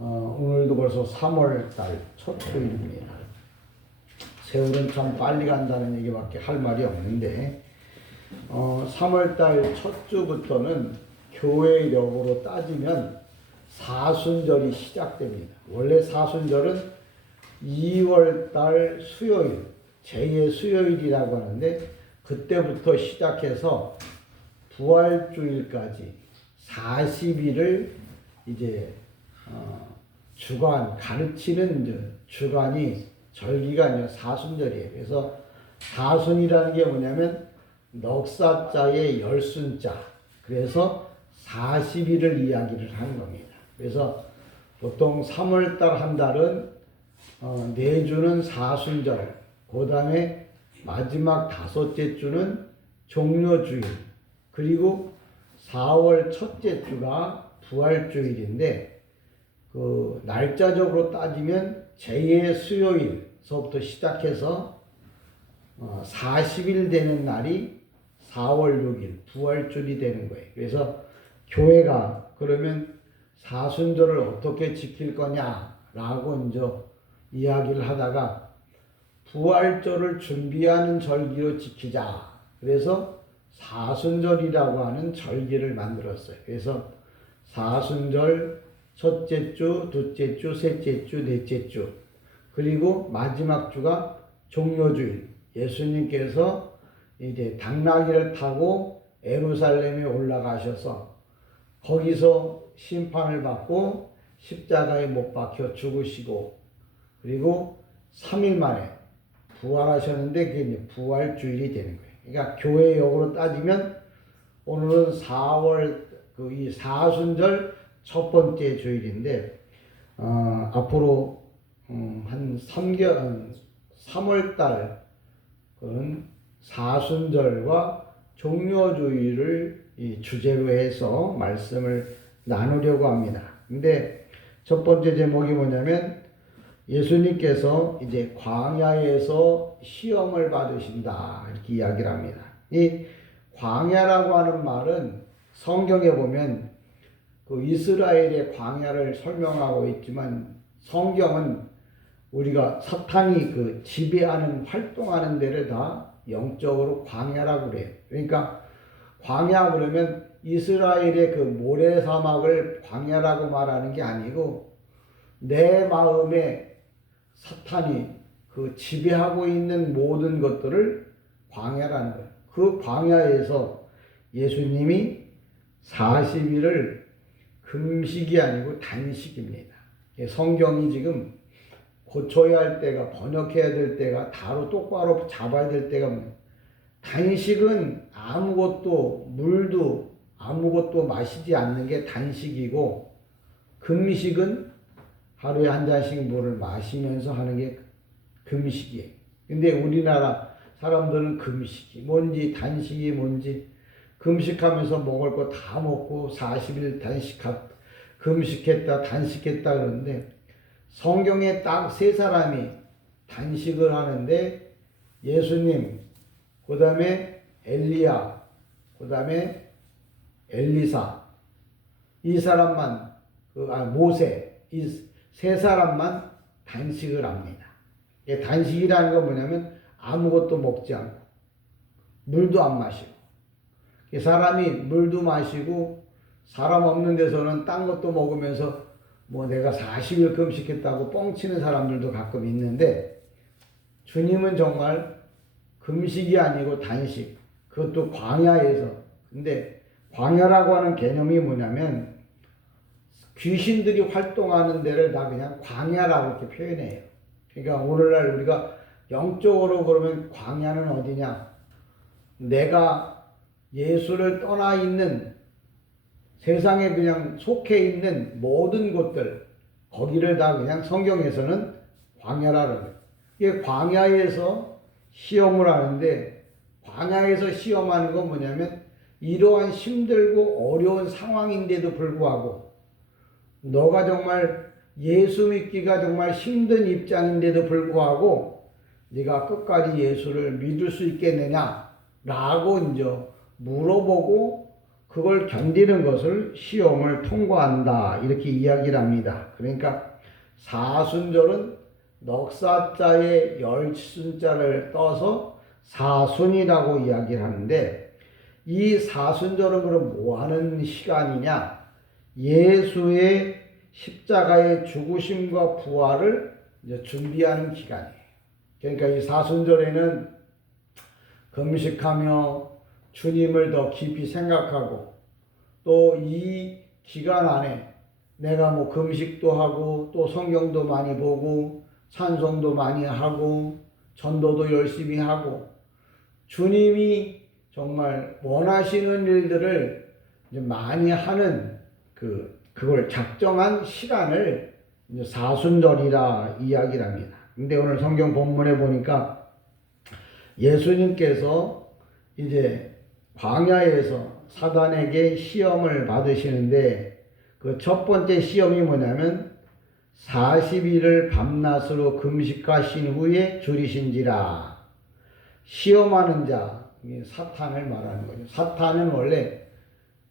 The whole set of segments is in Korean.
오늘도 벌써 3월 달 첫 주일입니다. 세월은 참 빨리 간다는 얘기밖에 할 말이 없는데 3월 달 첫 주부터는 교회력으로 따지면 사순절이 시작됩니다. 원래 사순절은 2월 달 수요일, 제2의 수요일이라고 하는데 그때부터 시작해서 부활주일까지 40일을 이제 주간, 가르치는 주간이 절기가 아니라 사순절이에요. 그래서 사순이라는 게 뭐냐면 넉사자의 열순자. 그래서 40일을 이야기를 하는 겁니다. 그래서 보통 3월달 한 달은 네 주는 사순절, 그 다음에 마지막 다섯째 주는 종료주일, 그리고 4월 첫째 주가 부활주일인데 그 날짜적으로 따지면 제2의 수요일서부터 시작해서 40일 되는 날이 4월 6일 부활주일이 되는 거예요. 그래서 교회가 그러면 사순절을 어떻게 지킬 거냐라고 이제 이야기를 하다가 부활절을 준비하는 절기로 지키자. 그래서 사순절이라고 하는 절기를 만들었어요. 그래서 사순절 첫째 주, 둘째 주, 셋째 주, 넷째 주, 그리고 마지막 주가 종료주일. 예수님께서 이제 당나귀를 타고 예루살렘에 올라가셔서 거기서 심판을 받고 십자가에 못 박혀 죽으시고 그리고 3일 만에 부활하셨는데 그게 이제 부활주일이 되는 거예요. 그러니까 교회역으로 따지면 오늘은 4월 이 사순절 첫 번째 주일인데 앞으로 한 3월 달 그런 사순절과 종료주일을 이 주제로 해서 말씀을 나누려고 합니다. 근데 첫 번째 제목이 뭐냐면 예수님께서 이제 광야에서 시험을 받으신다 이렇게 이야기를 합니다. 이 광야라고 하는 말은 성경에 보면 그 이스라엘의 광야를 설명하고 있지만 성경은 우리가 사탄이 그 지배하는 활동하는 데를 다 영적으로 광야라고 그래요. 그러니까 광야 그러면 이스라엘의 그 모래 사막을 광야라고 말하는 게 아니고 내 마음에 사탄이 그 지배하고 있는 모든 것들을 광야라는 거예요. 그 광야에서 예수님이 40일을 금식이 아니고 단식입니다. 성경이 지금 고쳐야 할 때가, 번역해야 될 때가, 다로 똑바로 잡아야 될 때가 뭐예요? 단식은 아무것도, 물도 아무것도 마시지 않는 게 단식이고, 금식은 하루에 한 잔씩 물을 마시면서 하는 게 금식이에요. 근데 우리나라 사람들은 금식이 뭔지, 단식이 뭔지, 금식하면서 먹을 거 다 먹고 40일 금식했다, 단식했다 그러는데 성경에 딱 세 사람이 단식을 하는데 예수님, 그 다음에 엘리야, 그 다음에 엘리사, 이 사람만, 모세, 이 세 사람만 단식을 합니다. 단식이라는 건 뭐냐면 아무것도 먹지 않고 물도 안 마시고 사람이 물도 마시고 사람 없는 데서는 딴 것도 먹으면서 뭐 내가 40일 금식했다고 뻥치는 사람들도 가끔 있는데 주님은 정말 금식이 아니고 단식, 그것도 광야에서. 근데 광야라고 하는 개념이 뭐냐면 귀신들이 활동하는 데를 다 그냥 광야라고 이렇게 표현해요. 그러니까 오늘날 우리가 영적으로 그러면 광야는 어디냐? 내가 예수를 떠나 있는 세상에 그냥 속해 있는 모든 곳들, 거기를 다 그냥 성경에서는 광야라는 거예요. 이게 광야에서 시험을 하는데, 광야에서 시험하는 건 뭐냐면 이러한 힘들고 어려운 상황인데도 불구하고 너가 정말 예수 믿기가 정말 힘든 입장인데도 불구하고 네가 끝까지 예수를 믿을 수 있겠느냐 라고 이제 물어보고 그걸 견디는 것을 시험을 통과한다. 이렇게 이야기를 합니다. 그러니까 사순절은 넉사자에 열순자를 떠서 사순이라고 이야기를 하는데, 이 사순절은 그럼 뭐 하는 시간이냐? 예수의 십자가의 죽으심과 부활을 이제 준비하는 기간이에요. 그러니까 이 사순절에는 금식하며 주님을 더 깊이 생각하고, 또 이 기간 안에 내가 뭐 금식도 하고 또 성경도 많이 보고 찬송도 많이 하고 전도도 열심히 하고 주님이 정말 원하시는 일들을 이제 많이 하는 그걸 작정한 시간을 이제 사순절이라 이야기를 합니다. 근데 오늘 성경 본문에 보니까 예수님께서 이제 광야에서 사단에게 시험을 받으시는데, 그 첫 번째 시험이 뭐냐면 40일을 밤낮으로 금식하신 후에 줄이신지라. 시험하는 자, 사탄을 말하는 거죠. 사탄은 원래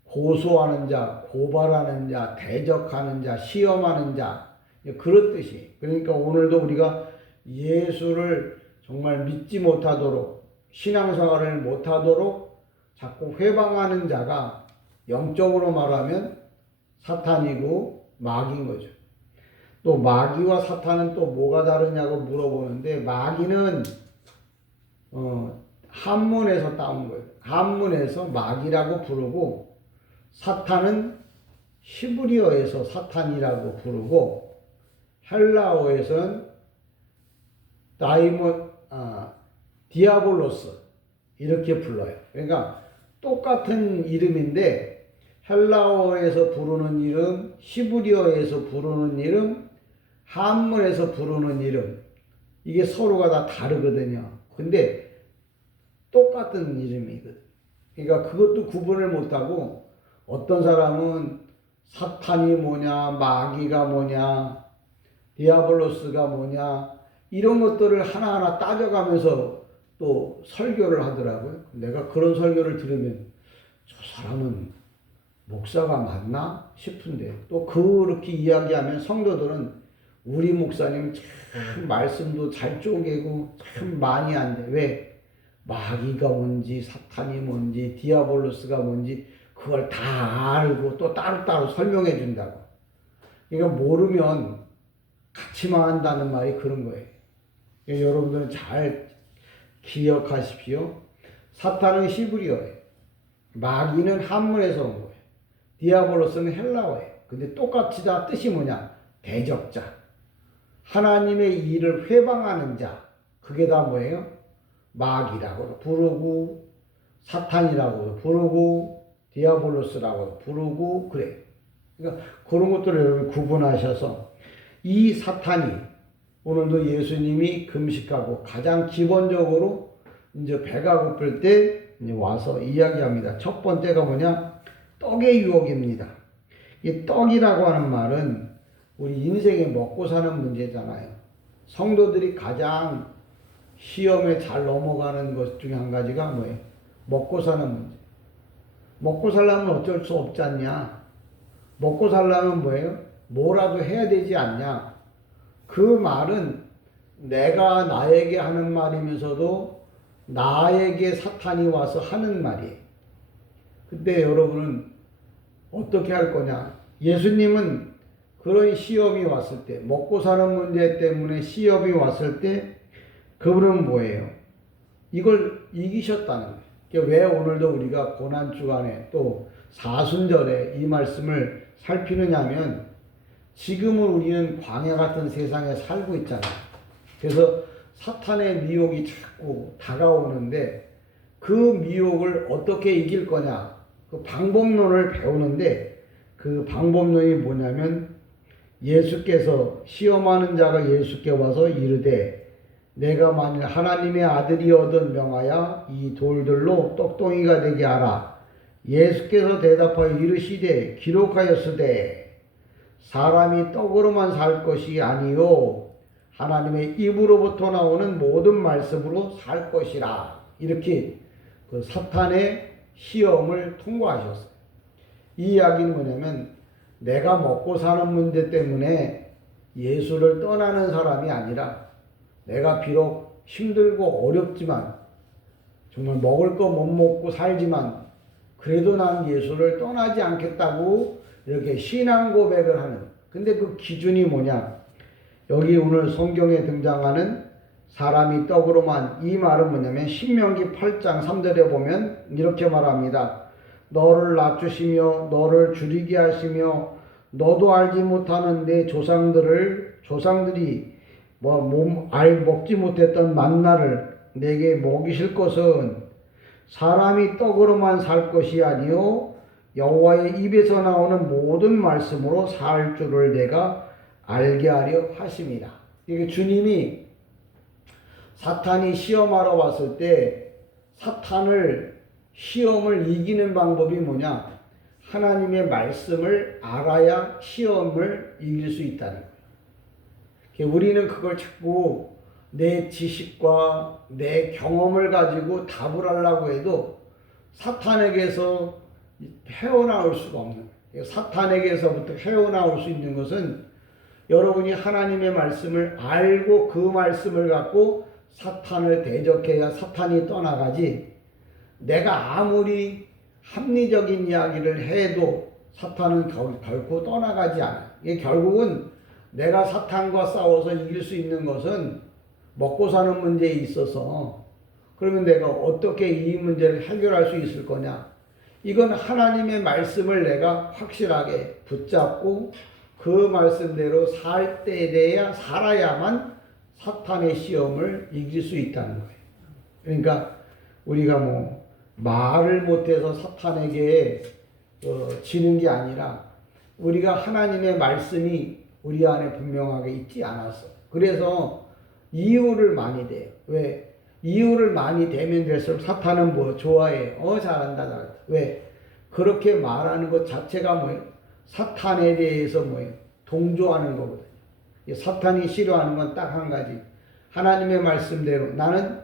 고소하는 자, 고발하는 자, 대적하는 자, 시험하는 자, 그런 뜻이에요. 그러니까 오늘도 우리가 예수를 정말 믿지 못하도록, 신앙생활을 못하도록 자꾸 회방하는 자가 영적으로 말하면 사탄이고 마귀인 거죠. 또 마귀와 사탄은 또 뭐가 다르냐고 물어보는데, 마귀는 한문에서 따온 거예요. 한문에서 마귀라고 부르고, 사탄은 히브리어에서 사탄이라고 부르고, 헬라어에서는 디아볼로스 이렇게 불러요. 그러니까 똑같은 이름인데 헬라어에서 부르는 이름, 히브리어에서 부르는 이름, 한문에서 부르는 이름, 이게 서로가 다 다르거든요. 근데 똑같은 이름이거든. 그러니까 그것도 구분을 못하고, 어떤 사람은 사탄이 뭐냐, 마귀가 뭐냐, 디아블로스가 뭐냐, 이런 것들을 하나하나 따져가면서 또 설교를 하더라고요. 내가 그런 설교를 들으면 저 사람은 목사가 맞나 싶은데, 또 그렇게 이야기하면 성도들은 우리 목사님 참 말씀도 잘 쪼개고 참 많이 한대. 왜? 마귀가 뭔지 사탄이 뭔지 디아볼로스가 뭔지 그걸 다 알고 또 따로따로 설명해 준다고. 그러니까 모르면 같이 망한다는 말이 그런 거예요. 그러니까 여러분들은 잘 기억하십시오. 사탄은 히브리어예요. 마귀는 한문에서 온 거예요. 디아볼로스는 헬라어예요. 근데 똑같이 다 뜻이 뭐냐? 대적자. 하나님의 일을 회방하는 자. 그게 다 뭐예요? 마귀라고도 부르고, 사탄이라고도 부르고, 디아볼로스라고도 부르고, 그래. 그러니까 그런 것들을 여러분 구분하셔서, 이 사탄이 오늘도 예수님이 금식하고 가장 기본적으로 이제 배가 고플 때 이제 와서 이야기합니다. 첫 번째가 뭐냐? 떡의 유혹입니다. 이 떡이라고 하는 말은 우리 인생에 먹고 사는 문제잖아요. 성도들이 가장 시험에 잘 넘어가는 것 중에 한 가지가 뭐예요? 먹고 사는 문제. 먹고 살려면 어쩔 수 없지 않냐? 먹고 살려면 뭐예요? 뭐라도 해야 되지 않냐? 그 말은 내가 나에게 하는 말이면서도 나에게 사탄이 와서 하는 말이에요. 근데 여러분은 어떻게 할 거냐? 예수님은 그런 시험이 왔을 때, 먹고 사는 문제 때문에 시험이 왔을 때 그분은 뭐예요? 이걸 이기셨다는 거예요. 그러니까 왜 오늘도 우리가 고난주간에 또 사순절에 이 말씀을 살피느냐면, 지금은 우리는 광야 같은 세상에 살고 있잖아요. 그래서 사탄의 미혹이 자꾸 다가오는데 그 미혹을 어떻게 이길 거냐, 그 방법론을 배우는데, 그 방법론이 뭐냐면, 예수께서 시험하는 자가 예수께 와서 이르되 내가 만일 하나님의 아들이거든 명하여 이 돌들로 떡덩이가 되게 하라. 예수께서 대답하여 이르시되 기록하였으되 사람이 떡으로만 살 것이 아니요 하나님의 입으로부터 나오는 모든 말씀으로 살 것이라. 이렇게 그 사탄의 시험을 통과하셨어요. 이 이야기는 뭐냐면 내가 먹고 사는 문제 때문에 예수를 떠나는 사람이 아니라 내가 비록 힘들고 어렵지만 정말 먹을 거 못 먹고 살지만 그래도 난 예수를 떠나지 않겠다고 이렇게 신앙 고백을 하는. 근데 그 기준이 뭐냐? 여기 오늘 성경에 등장하는 사람이 떡으로만, 이 말은 뭐냐면 신명기 8장 3절에 보면 이렇게 말합니다. 너를 낮추시며 너를 줄이게 하시며 너도 알지 못하는 내 조상들이 먹지 못했던 만나를 내게 먹이실 것은 사람이 떡으로만 살 것이 아니요 여호와의 입에서 나오는 모든 말씀으로 살 줄을 내가 알게 하려 하심이라. 이게 주님이 사탄이 시험하러 왔을 때 사탄을 시험을 이기는 방법이 뭐냐? 하나님의 말씀을 알아야 시험을 이길 수 있다는 거예요. 우리는 그걸 자꾸 내 지식과 내 경험을 가지고 답을 하려고 해도 사탄에게서 헤어나올 수가 없는 거예요. 사탄에게서부터 헤어나올 수 있는 것은 여러분이 하나님의 말씀을 알고 그 말씀을 갖고 사탄을 대적해야 사탄이 떠나가지, 내가 아무리 합리적인 이야기를 해도 사탄은 결코 떠나가지 않아요. 이게 결국은 내가 사탄과 싸워서 이길 수 있는 것은 먹고 사는 문제에 있어서, 그러면 내가 어떻게 이 문제를 해결할 수 있을 거냐? 이건 하나님의 말씀을 내가 확실하게 붙잡고 그 말씀대로 살 때에 대해 살아야만 사탄의 시험을 이길 수 있다는 거예요. 그러니까 우리가 말을 못해서 사탄에게 지는 게 아니라 우리가 하나님의 말씀이 우리 안에 분명하게 있지 않았어. 그래서 이유를 많이 대요. 왜? 이유를 많이 대면 될수록 사탄은 좋아해요. 잘한다, 잘한다. 왜? 그렇게 말하는 것 자체가 뭐예요? 사탄에 대해서 동조하는 거거든요. 사탄이 싫어하는 건 딱 한 가지. 하나님의 말씀대로 나는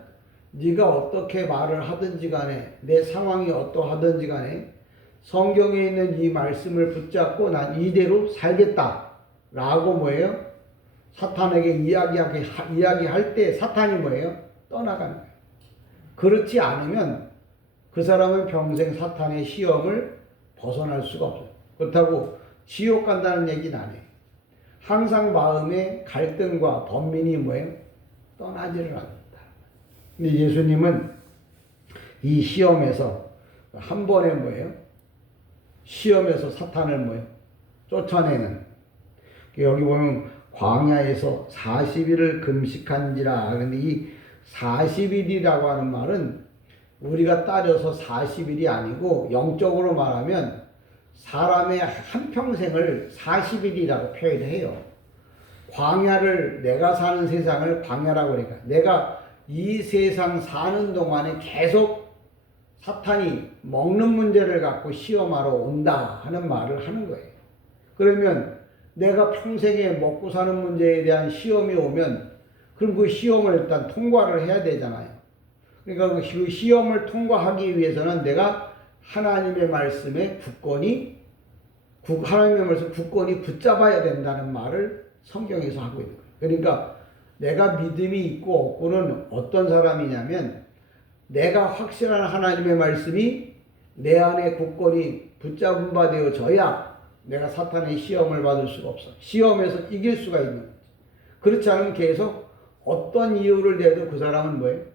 네가 어떻게 말을 하든지 간에, 내 상황이 어떠하든지 간에 성경에 있는 이 말씀을 붙잡고 난 이대로 살겠다 라고 사탄에게 이야기할 때 사탄이 떠나가는 거예요. 그렇지 않으면 그 사람은 평생 사탄의 시험을 벗어날 수가 없어요. 그렇다고 지옥 간다는 얘기는 안 해요. 항상 마음에 갈등과 번민이 떠나지를 않는다. 근데 예수님은 이 시험에서 한 번에 시험에서 사탄을 쫓아내는, 여기 보면 광야에서 40일을 금식한지라. 그런데 이 40일이라고 하는 말은 우리가 따져서 40일이 아니고 영적으로 말하면 사람의 한평생을 40일이라고 표현해요. 광야를, 내가 사는 세상을 광야라고 그러니까 내가 이 세상 사는 동안에 계속 사탄이 먹는 문제를 갖고 시험하러 온다 하는 말을 하는 거예요. 그러면 내가 평생에 먹고 사는 문제에 대한 시험이 오면 그럼 그 시험을 일단 통과를 해야 되잖아요. 그러니까 그 시험을 통과하기 위해서는 내가 하나님의 말씀에 하나님의 말씀 굳건히 붙잡아야 된다는 말을 성경에서 하고 있는 거예요. 그러니까 내가 믿음이 있고 없고는 어떤 사람이냐면 내가 확실한 하나님의 말씀이 내 안에 굳건히 붙잡은 바 되어져야 내가 사탄의 시험을 받을 수가 없어. 시험에서 이길 수가 있는 거지. 그렇지 않으면 계속 어떤 이유를 대도 그 사람은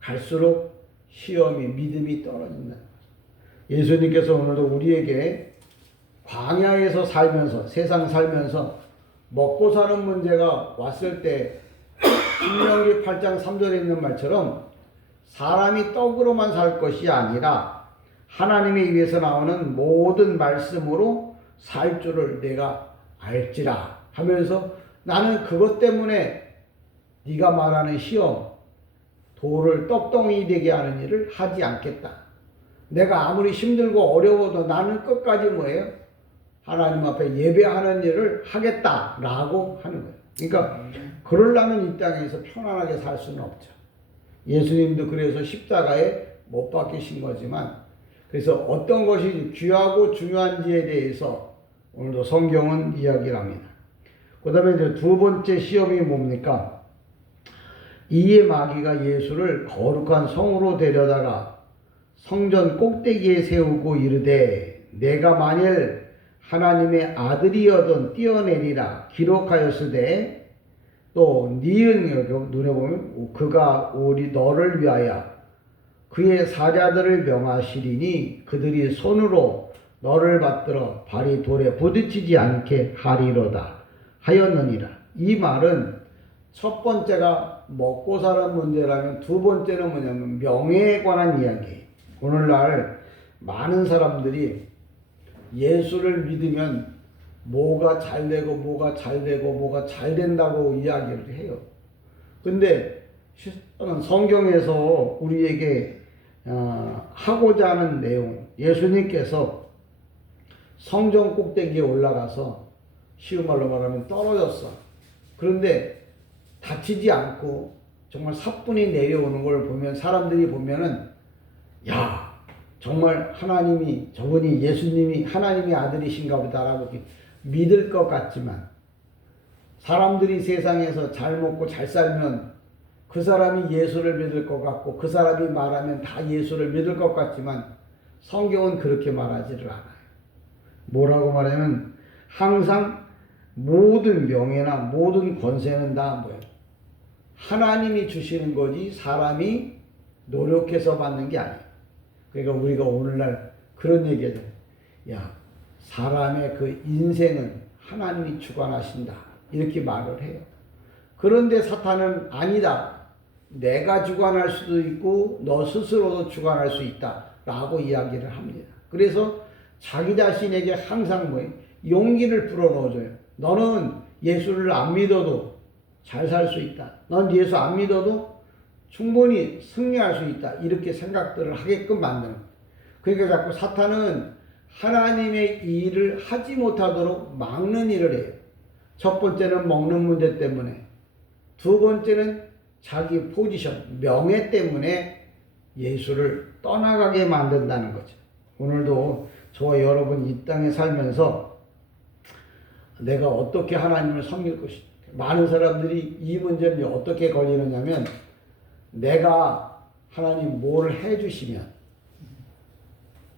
갈수록 시험이, 믿음이 떨어진다. 예수님께서 오늘도 우리에게 광야에서 살면서, 세상 살면서 먹고 사는 문제가 왔을 때 신명기 8장 3절에 있는 말처럼 사람이 떡으로만 살 것이 아니라 하나님의 입에서 나오는 모든 말씀으로 살 줄을 내가 알지라 하면서 나는 그것 때문에 네가 말하는 시험, 돌을 떡덩이 되게 하는 일을 하지 않겠다. 내가 아무리 힘들고 어려워도 나는 끝까지 하나님 앞에 예배하는 일을 하겠다라고 하는 거예요. 그러니까 그러려면 이 땅에서 편안하게 살 수는 없죠. 예수님도 그래서 십자가에 못 박히신 거지만 그래서 어떤 것이 귀하고 중요한지에 대해서 오늘도 성경은 이야기를 합니다. 그 다음에 이제 두 번째 시험이 뭡니까? 이에 마귀가 예수를 거룩한 성으로 데려다가 성전 꼭대기에 세우고 이르되 내가 만일 하나님의 아들이여든 뛰어내리라 기록하였으되 또 니은 눈에 보면 그가 오리 너를 위하여 그의 사자들을 명하시리니 그들이 손으로 너를 받들어 발이 돌에 부딪히지 않게 하리로다 하였느니라. 이 말은 첫 번째가 먹고 사는 문제라면 두 번째는 뭐냐면 명예에 관한 이야기. 오늘날 많은 사람들이 예수를 믿으면 뭐가 잘 되고 뭐가 잘 되고 뭐가 잘 된다고 이야기를 해요. 근데 성경에서 우리에게 하고자 하는 내용, 예수님께서 성전 꼭대기에 올라가서 쉬운 말로 말하면 떨어졌어. 그런데 다치지 않고 정말 사뿐히 내려오는 걸 보면 사람들이 보면은 야 정말 하나님이 저분이 예수님이 하나님의 아들이신가 보다라고 믿을 것 같지만 사람들이 세상에서 잘 먹고 잘 살면 그 사람이 예수를 믿을 것 같고 그 사람이 말하면 다 예수를 믿을 것 같지만 성경은 그렇게 말하지를 않아요. 뭐라고 말하면 항상 모든 명예나 모든 권세는 다 뭐예요? 하나님이 주시는 거지 사람이 노력해서 받는 게 아니에요. 그러니까 우리가 오늘날 그런 얘기하잖아요. 야, 사람의 그 인생은 하나님이 주관하신다. 이렇게 말을 해요. 그런데 사탄은 아니다. 내가 주관할 수도 있고 너 스스로도 주관할 수 있다. 라고 이야기를 합니다. 그래서 자기 자신에게 항상 뭐예요? 용기를 불어넣어줘요. 너는 예수를 안 믿어도 잘 살 수 있다. 넌 예수 안 믿어도 충분히 승리할 수 있다. 이렇게 생각들을 하게끔 만드는 거예요. 그러니까 자꾸 사탄은 하나님의 일을 하지 못하도록 막는 일을 해요. 첫 번째는 먹는 문제 때문에, 두 번째는 자기 포지션, 명예 때문에 예수를 떠나가게 만든다는 거죠. 오늘도 저와 여러분 이 땅에 살면서 내가 어떻게 하나님을 섬길 것인가. 많은 사람들이 이 문제는 어떻게 걸리느냐면 내가 하나님 뭘 해주시면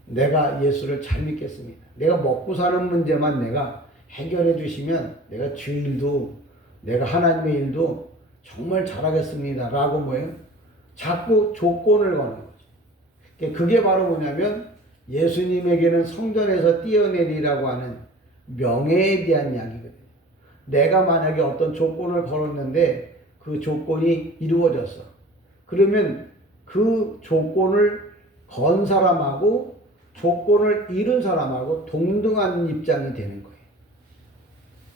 내가 예수를 잘 믿겠습니다. 내가 먹고 사는 문제만 내가 해결해 주시면 내가 주일도 내가 하나님의 일도 정말 잘하겠습니다. 라고 뭐예요? 자꾸 조건을 거는 거죠. 그게 바로 뭐냐면 예수님에게는 성전에서 뛰어내리라고 하는 명예에 대한 이야기거든요. 내가 만약에 어떤 조건을 걸었는데 그 조건이 이루어졌어. 그러면 그 조건을 건 사람하고 조건을 이룬 사람하고 동등한 입장이 되는 거예요.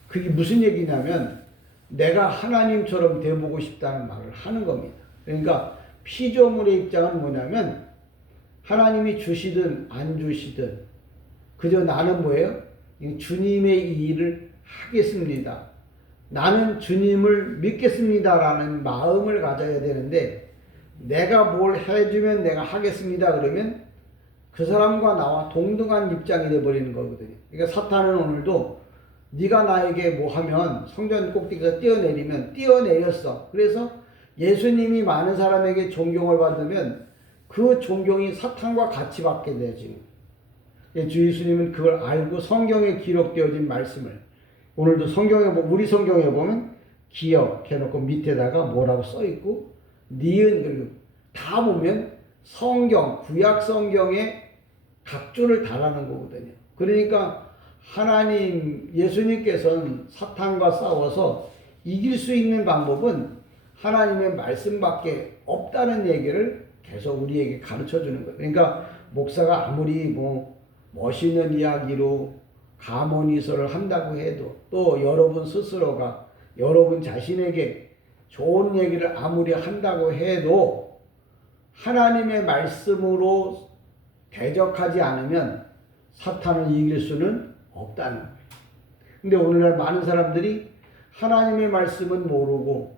그게 무슨 얘기냐면 내가 하나님처럼 되어보고 싶다는 말을 하는 겁니다. 그러니까 피조물의 입장은 뭐냐면 하나님이 주시든 안 주시든 그저 나는 뭐예요? 주님의 일을 하겠습니다. 나는 주님을 믿겠습니다라는 마음을 가져야 되는데 내가 뭘 해주면 내가 하겠습니다. 그러면 그 사람과 나와 동등한 입장이 되어버리는 거거든요. 그러니까 사탄은 오늘도 네가 나에게 뭐 하면 성전 꼭대기에서 뛰어내리면 뛰어내렸어. 그래서 예수님이 많은 사람에게 존경을 받으면 그 존경이 사탄과 같이 받게 되지. 주 예수님은 그걸 알고 성경에 기록되어진 말씀을 오늘도 우리 성경에 보면 기억해놓고 밑에다가 뭐라고 써있고 니은 그리고 다 보면 성경 구약 성경에 각조를 달하는 거거든요. 그러니까 하나님 예수님께서는 사탄과 싸워서 이길 수 있는 방법은 하나님의 말씀밖에 없다는 얘기를 계속 우리에게 가르쳐 주는 거예요. 그러니까 목사가 아무리 뭐 멋있는 이야기로 가모니서를 한다고 해도 또 여러분 스스로가 여러분 자신에게 좋은 얘기를 아무리 한다고 해도 하나님의 말씀으로 대적하지 않으면 사탄을 이길 수는 없다는 거예요. 근데 오늘날 많은 사람들이 하나님의 말씀은 모르고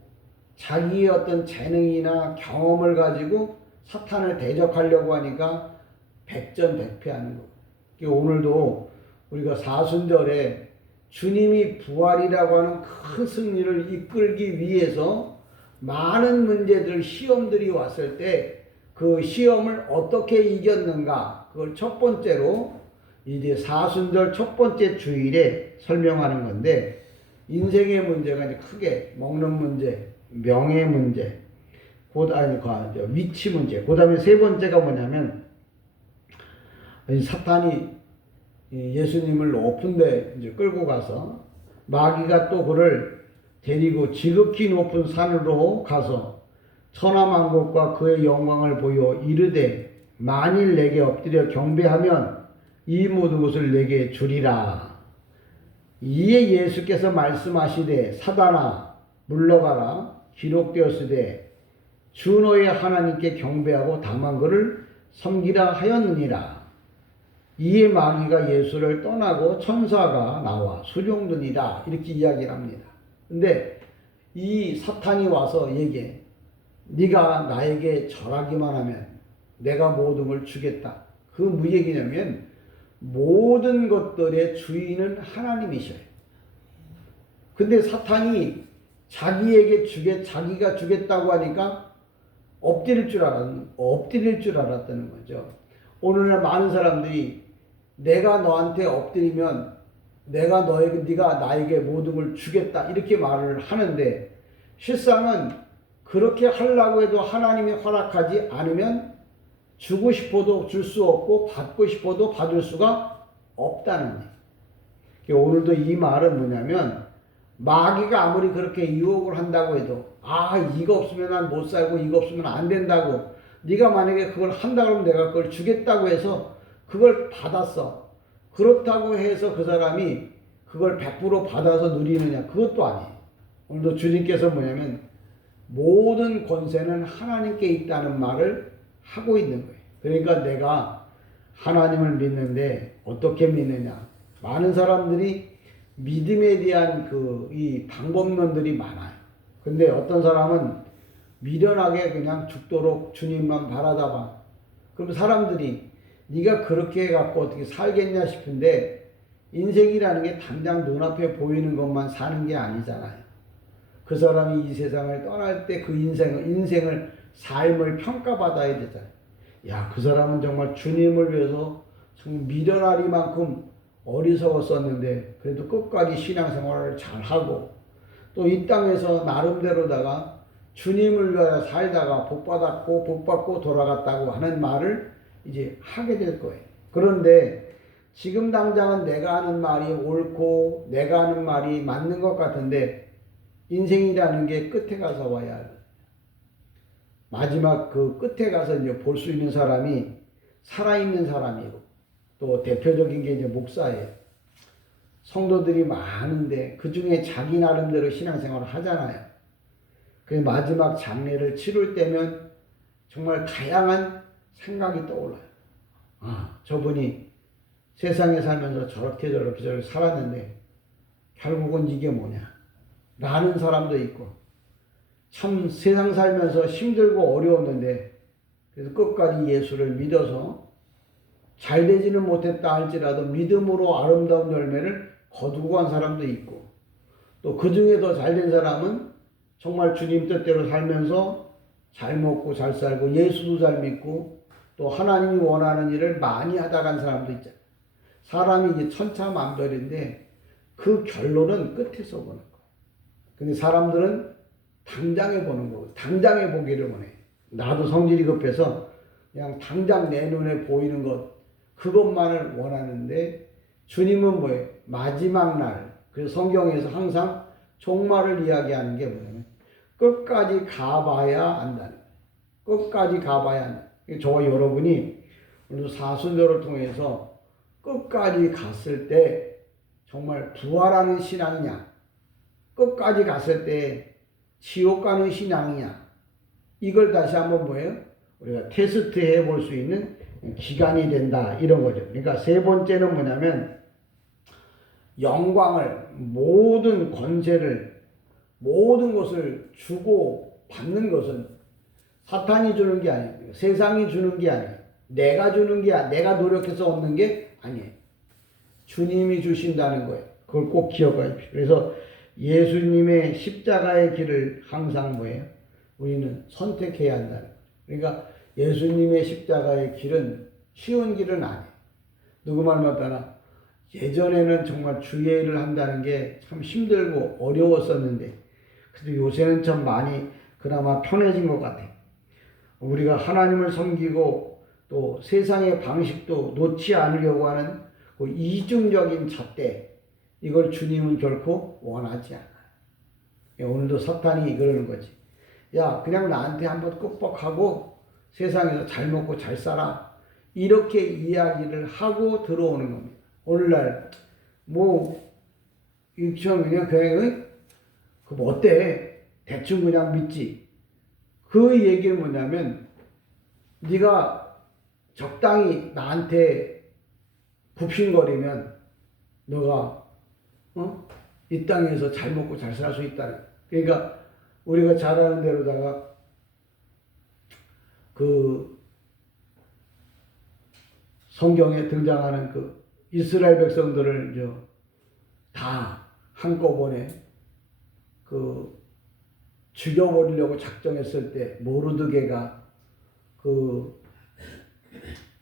자기의 어떤 재능이나 경험을 가지고 사탄을 대적하려고 하니까 백전백패하는 거고. 오늘도 우리가 사순절에 주님이 부활이라고 하는 큰 승리를 이끌기 위해서 많은 문제들, 시험들이 왔을 때 그 시험을 어떻게 이겼는가, 그걸 첫 번째로 이제 사순절 첫 번째 주일에 설명하는 건데, 인생의 문제가 이제 크게 먹는 문제, 명예 문제, 위치 문제, 그 다음에 세 번째가 뭐냐면, 사탄이 예수님을 높은 데 이제 끌고 가서 마귀가 또 그를 데리고 지극히 높은 산으로 가서 천하만국과 그의 영광을 보여 이르되 만일 내게 엎드려 경배하면 이 모든 것을 내게 주리라. 이에 예수께서 말씀하시되 사단아 물러가라. 기록되었으되 주 너의 하나님께 경배하고 다만 그를 섬기라 하였느니라. 이에 마귀가 예수를 떠나고 천사가 나와 수종드니라. 이렇게 이야기를 합니다. 근데 이 사탄이 와서 얘기해. 네가 나에게 절하기만 하면 내가 모든 걸 주겠다. 그 무슨 얘기냐면 모든 것들의 주인은 하나님이셔요. 근데 사탄이 자기가 주겠다고 하니까 엎드릴 줄 알았다는 거죠. 오늘날 많은 사람들이 내가 너한테 엎드리면 네가 나에게 모든 걸 주겠다 이렇게 말을 하는데, 실상은 그렇게 하려고 해도 하나님이 허락하지 않으면 주고 싶어도 줄 수 없고 받고 싶어도 받을 수가 없다는 얘기예요. 오늘도 이 말은 뭐냐면, 마귀가 아무리 그렇게 유혹을 한다고 해도 이거 없으면 난 못 살고 이거 없으면 안 된다고, 네가 만약에 그걸 한다 그러면 내가 그걸 주겠다고 해서 그걸 받았어. 그렇다고 해서 그 사람이 그걸 100% 받아서 누리느냐, 그것도 아니에요. 오늘도 주님께서 뭐냐면 모든 권세는 하나님께 있다는 말을 하고 있는 거예요. 그러니까 내가 하나님을 믿는데 어떻게 믿느냐. 많은 사람들이 믿음에 대한 이 방법론들이 많아요. 근데 어떤 사람은 미련하게 그냥 죽도록 주님만 바라다 봐. 그럼 사람들이 네가 그렇게 해갖고 어떻게 살겠냐 싶은데, 인생이라는 게 당장 눈앞에 보이는 것만 사는 게 아니잖아요. 그 사람이 이 세상을 떠날 때 그 삶을 평가받아야 되잖아요. 그 사람은 정말 주님을 위해서 정말 미련하리만큼 어리석었었는데 그래도 끝까지 신앙생활을 잘하고, 또 이 땅에서 나름대로다가 주님을 위하여 살다가 복받고 돌아갔다고 하는 말을 이제 하게 될 거예요. 그런데 지금 당장은 내가 하는 말이 옳고 내가 하는 말이 맞는 것 같은데, 인생이라는 게 끝에 가서 와야 하거든요. 마지막 그 끝에 가서 이제 볼 수 있는 사람이 살아있는 사람이고, 또 대표적인 게 이제 목사예요. 성도들이 많은데 그 중에 자기 나름대로 신앙생활을 하잖아요. 그 마지막 장례를 치를 때면 정말 다양한 생각이 떠올라요. 저분이 세상에 살면서 저렇게 살았는데 결국은 이게 뭐냐 라는 사람도 있고, 참 세상 살면서 힘들고 어려웠는데 그래서 끝까지 예수를 믿어서 잘 되지는 못했다 할지라도 믿음으로 아름다운 열매를 거두고 간 사람도 있고, 또 그 중에 더 잘된 사람은 정말 주님 뜻대로 살면서 잘 먹고 잘 살고 예수도 잘 믿고 또 하나님이 원하는 일을 많이 하다 간 사람도 있잖아요. 사람이 이제 천차만별인데 그 결론은 끝에서 보는 거예요. 근데 사람들은 당장에 보는 거고, 당장에 보기를 원해. 나도 성질이 급해서 그냥 당장 내 눈에 보이는 것, 그것만을 원하는데, 주님은 뭐예요? 마지막 날. 그래서 성경에서 항상 종말을 이야기하는 게 뭐냐면 끝까지 가봐야 안다는 거예요. 끝까지 가봐야 한다. 저와 여러분이 오늘 사순절을 통해서 끝까지 갔을 때 정말 부활하는 신앙이냐, 끝까지 갔을 때 지옥 가는 신앙이냐, 이걸 다시 한번 뭐예요? 우리가 테스트 해볼 수 있는 기간이 된다, 이런 거죠. 그러니까 세 번째는 뭐냐면, 영광을, 모든 권세를, 모든 것을 주고 받는 것은 사탄이 주는 게 아니에요. 세상이 주는 게 아니에요. 내가 주는 게 내가 노력해서 얻는 게 아니에요. 주님이 주신다는 거예요. 그걸 꼭 기억하십시오. 그래서 예수님의 십자가의 길을 항상 뭐예요? 우리는 선택해야 한다는 거예요. 그러니까 예수님의 십자가의 길은 쉬운 길은 아니에요. 누구 말만 따라 예전에는 정말 주의 일을 한다는 게 참 힘들고 어려웠었는데 그래도 요새는 참 많이 그나마 편해진 것 같아요. 우리가 하나님을 섬기고 또 세상의 방식도 놓지 않으려고 하는 그 이중적인 잣대, 이걸 주님은 결코 원하지 않아요. 오늘도 사탄이 그러는 거지. 야, 그냥 나한테 한번 끄뻑하고 세상에서 잘 먹고 잘 살아. 이렇게 이야기를 하고 들어오는 겁니다. 오늘날 이처럼 그냥 뭐 어때? 대충 그냥 믿지. 그 얘기는 뭐냐면 네가 적당히 나한테 굽신거리면 너가 이 땅에서 잘 먹고 잘 살 수 있다는. 그러니까 우리가 잘 아는 대로다가 그 성경에 등장하는 그 이스라엘 백성들을 다 한꺼번에 그 죽여버리려고 작정했을 때 모르드게가 그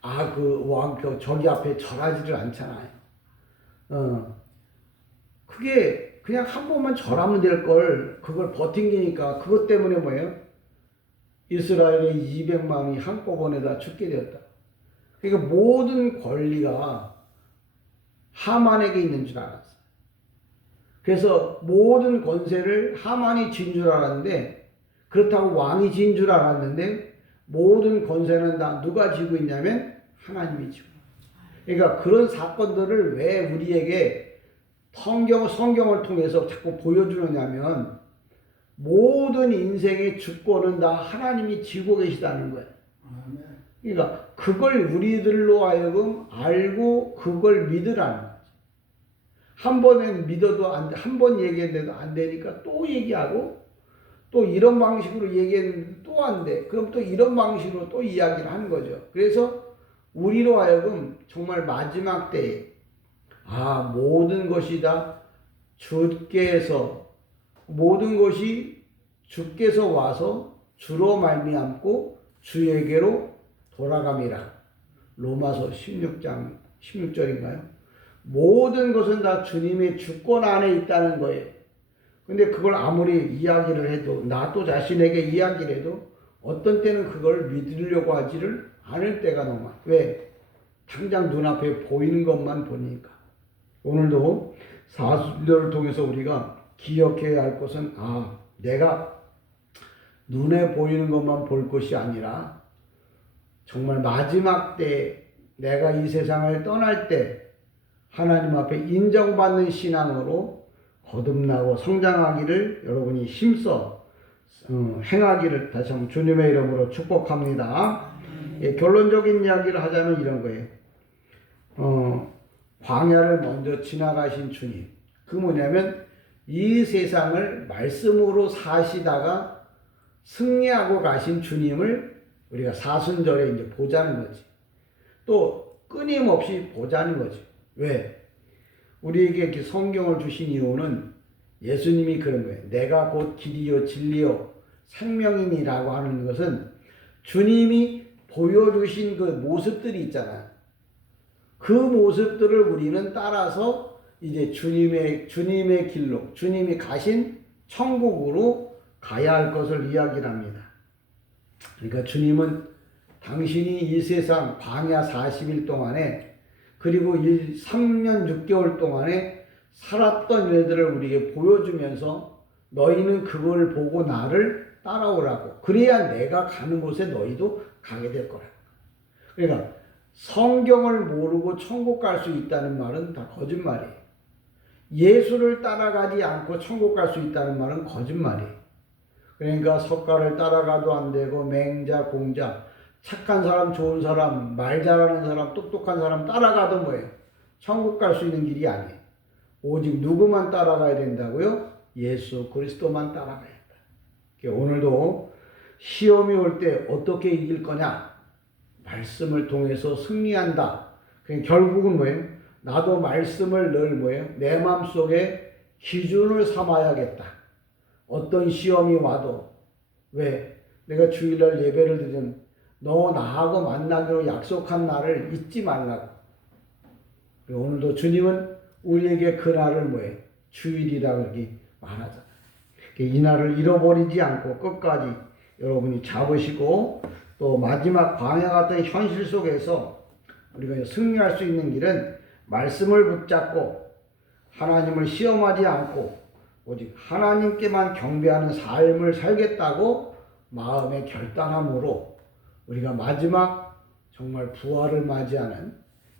왕 저기 앞에 절하지를 않잖아요. 그게 그냥 한 번만 절하면 될 걸 그걸 버팅기니까 그것 때문에 뭐예요? 이스라엘의 200만이 한꺼번에 다 죽게 되었다. 그러니까 모든 권리가 하만에게 있는 줄 알았어. 그래서 모든 권세를 하만이 쥔 줄 알았는데, 그렇다고 왕이 쥔 줄 알았는데 모든 권세는 다 누가 쥐고 있냐면 하나님이 쥐고. 그러니까 그런 사건들을 왜 우리에게 성경을 통해서 자꾸 보여주느냐면 모든 인생의 주권은 다 하나님이 쥐고 계시다는 거예요. 그러니까 그걸 우리들로 하여금 알고 그걸 믿으라는 거죠. 한 번은 믿어도 한 번 얘기했는데도 안 되니까 또 얘기하고, 또 이런 방식으로 얘기했는데 또 안 돼. 그럼 또 이런 방식으로 또 이야기를 하는 거죠. 그래서 우리로 하여금 정말 마지막 때에 모든 것이 다 모든 것이 주께서 와서 주로 말미암고 주에게로 돌아감이라. 로마서 16장 16절인가요? 모든 것은 다 주님의 주권 안에 있다는 거예요. 근데 그걸 아무리 이야기를 해도, 나 또 자신에게 이야기를 해도 어떤 때는 그걸 믿으려고 하지를 않을 때가 너무 많아요. 왜? 당장 눈앞에 보이는 것만 보니까. 오늘도 사순절을 통해서 우리가 기억해야 할 것은 내가 눈에 보이는 것만 볼 것이 아니라 정말 마지막 때 내가 이 세상을 떠날 때 하나님 앞에 인정받는 신앙으로 거듭나고 성장하기를 여러분이 힘써 행하기를 다시 한번 주님의 이름으로 축복합니다. 결론적인 이야기를 하자면 이런 거예요. 광야를 먼저 지나가신 주님. 그 뭐냐면 이 세상을 말씀으로 사시다가 승리하고 가신 주님을 우리가 사순절에 이제 보자는 거지. 또 끊임없이 보자는 거지. 왜? 우리에게 이렇게 성경을 주신 이유는 예수님이 그런 거예요. 내가 곧 길이요 진리요 생명이니라고 하는 것은 주님이 보여주신 그 모습들이 있잖아요. 그 모습들을 우리는 따라서 이제 주님의 길로, 주님이 가신 천국으로 가야 할 것을 이야기를 합니다. 그러니까 주님은 당신이 이 세상 광야 40일 동안에 그리고 3년 6개월 동안에 살았던 일들을 우리에게 보여주면서 너희는 그걸 보고 나를 따라오라고. 그래야 내가 가는 곳에 너희도 가게 될 거라고. 그러니까 성경을 모르고 천국 갈 수 있다는 말은 다 거짓말이에요. 예수를 따라가지 않고 천국 갈 수 있다는 말은 거짓말이에요. 그러니까 석가를 따라가도 안 되고 맹자, 공자, 착한 사람, 좋은 사람, 말 잘하는 사람, 똑똑한 사람 따라가도 뭐예요? 천국 갈 수 있는 길이 아니에요. 오직 누구만 따라가야 된다고요? 예수 그리스도만 따라가야 한다. 오늘도 시험이 올 때 어떻게 이길 거냐? 말씀을 통해서 승리한다. 결국은 뭐예요? 나도 말씀을 늘 뭐예요? 내 마음속에 기준을 삼아야겠다. 어떤 시험이 와도 왜? 내가 주일날 예배를 드리면 너 나하고 만나기로 약속한 날을 잊지 말라고. 오늘도 주님은 우리에게 그 날을 뭐예요? 주일이라 그렇게 말하잖아요. 이 날을 잃어버리지 않고 끝까지 여러분이 잡으시고 또 마지막 광야 같은 현실 속에서 우리가 승리할 수 있는 길은 말씀을 붙잡고 하나님을 시험하지 않고 오직 하나님께만 경배하는 삶을 살겠다고 마음의 결단함으로 우리가 마지막 정말 부활을 맞이하는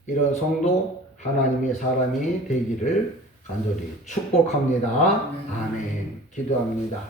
이런 성도 하나님의 사람이 되기를 간절히 축복합니다. 아멘. 기도합니다.